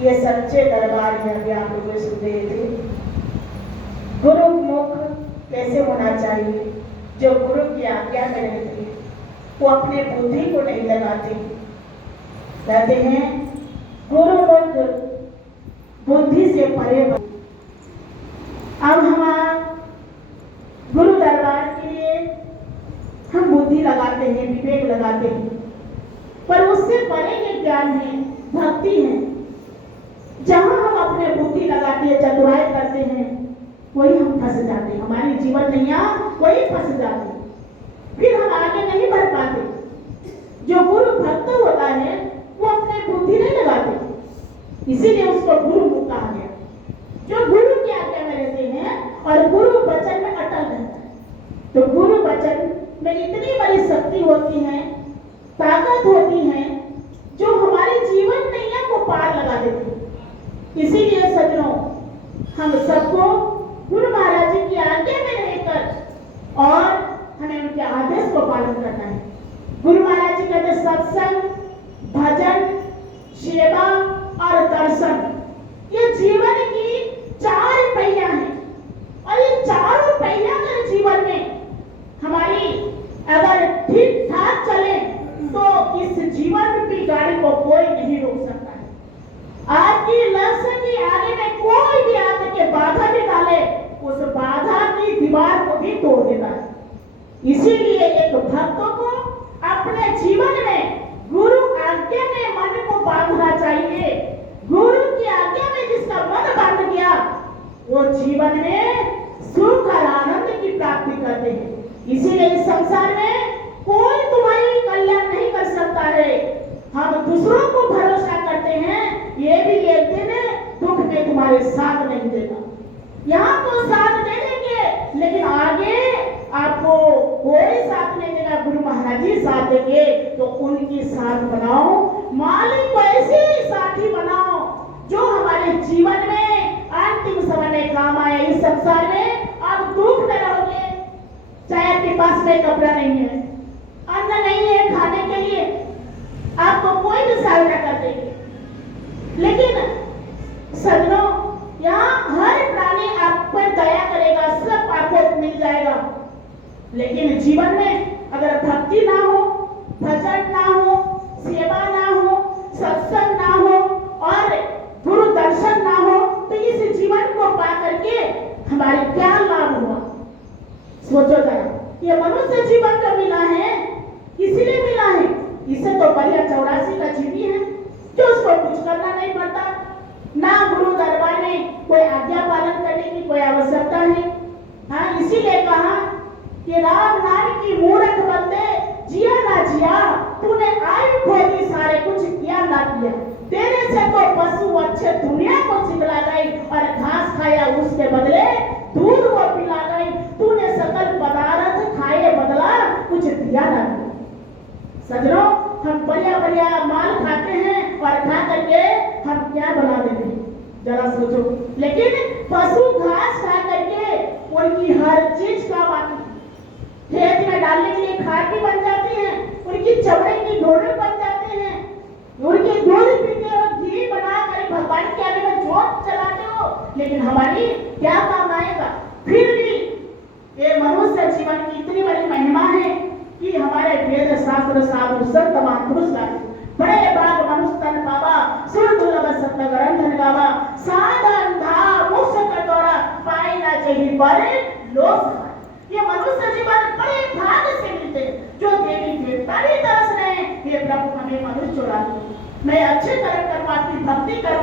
ये सच्चे दरबार में अभी आप लोग सुन रहे थे। गुरु मुख कैसे होना चाहिए? जो गुरु की आज्ञा में रहते हैं वो अपने बुद्धि को नहीं लगाते, कहते हैं गुरु मुख बुद्धि से परे। अब हमारा गुरु दरबार के लिए हम बुद्धि लगाते हैं, विवेक लगाते हैं, पर उससे परे ये ज्ञान है, भक्ति है। जहां हम अपने बुद्धि लगाते हैं, चतुराई करते हैं, वही हम फंस जाते हैं। हमारी जीवन नैया वही फंस जाते हैं, फिर हम आगे नहीं बढ़ पाते। जो गुरु भक्त होता है वो अपने बुद्धि नहीं लगाते, इसीलिए उसको गुरु मुख कहा गया। जो गुरु की आज्ञा में रहते हैं और गुरु वचन में अटल रहता है, तो गुरु वचन में इतनी बड़ी शक्ति होती है, ताकत होती है, जो हमारे जीवन नैया को पार लगा देती है। इसीलिए सज्जनों, हम सबको गुरु महाराज जी की आज्ञा में रहकर और हमें उनके आदेश को पालन करना है। गुरु महाराज जी कहते सत्संग, भजन, सेवा और दर्शन, ये जीवन की चार पहिया हैं। और ये चारों पहिया अगर जीवन में हमारी अगर ठीक ठाक चले तो इस जीवन की गाड़ी को कोई नहीं रोक सकता है। आपकी लक्ष्य की आगे में कोई भी आकर के बाधा भी डाले, उस बाधा की दीवार को भी तोड़ देता है। इसीलिए एक भक्त को अपने जीवन में गुरु हम दूसरों को भरोसा करते हैं, ये भी एक दिन दुख में तुम्हारे साथ नहीं देगा। यहाँ तो साथ दे देंगे, लेकिन आगे आपको कोई साथ नहीं देगा। गुरु महाराज जी साथ देंगे तो उनकी साथ बनाओ, मालिक को ऐसे साथी बनाओ जो हमारे जीवन में अंतिम समय में काम आए। इस संसार में आप दुख में रहोगे, चाहे आपके पास में कपड़ा नहीं है, अन्न नहीं है खाने के लिए, आपको कोई भी सहायता कर देंगे। लेकिन सज्जनों, यहाँ हर प्राणी आप पर दया करेगा, सब आपको मिल जाएगा। लेकिन जीवन में अगर भक्ति ना हो, भजन ना हो, सेवा ना हो, सत्संग ना हो और गुरु दर्शन ना हो, तो इस जीवन को पा करके हमारे क्या लाभ हुआ? सोचो जरा, ये मनुष्य जीवन जो मिला है इसीलिए मिला है। इसे तो बढ़िया 84 का जीवी है जो उसको कुछ करना नहीं पड़ता, ना गुरु दरबार में कोई आज्ञा पालन करने की कोई आवश्यकता है। हाँ, इसीलिए कहा कि राम नाम की मूर्ख बंदे, जिया ना जिया, तूने आयु खो दी, सारे कुछ किया ना किया। तेरे से तो पशु अच्छे दुनिया को सिखला गई और घास खाया उसके बदले दूध वो पिला गई। तूने सकल पदार्थ खाए बदला कुछ दिया ना दिया। सजनों, हम बढ़िया बढ़िया माल खाते हैं और खा करके हम क्या बना देते हैं जरा सोचो। लेकिन पशु घास खा करके उनकी हर चीज काम आती है, खेत में डालने के लिए खाद भी बन जाती है, उनकी चमड़े की डोरे बन जाते हैं, उनकी दूध पीते हो, घी बना कर भगवान के आगे में जोत चलाते हो, लेकिन हमारी क्या काम आएगा? फिर भी ये मनुष्य जीवन की इतनी बड़ी महिमा है कि हमारे वेद शास्त्र साधु संत महापुरुष लागे बड़े बाग मनुष्य तन पावा, सुर दुर्लभ सत्य ग्रंथ गावा, साधन धा मोक्ष कटोरा, पाई ना चाहिए पर लोक। ये मनुष्य जीवन बड़े भाग से मिलते, जो देवी देवता भी तरस रहे हैं, ये प्रभु हमें मनुष्य चुरा दो, मैं अच्छे कर्म करूं, आपकी भक्ति करूं,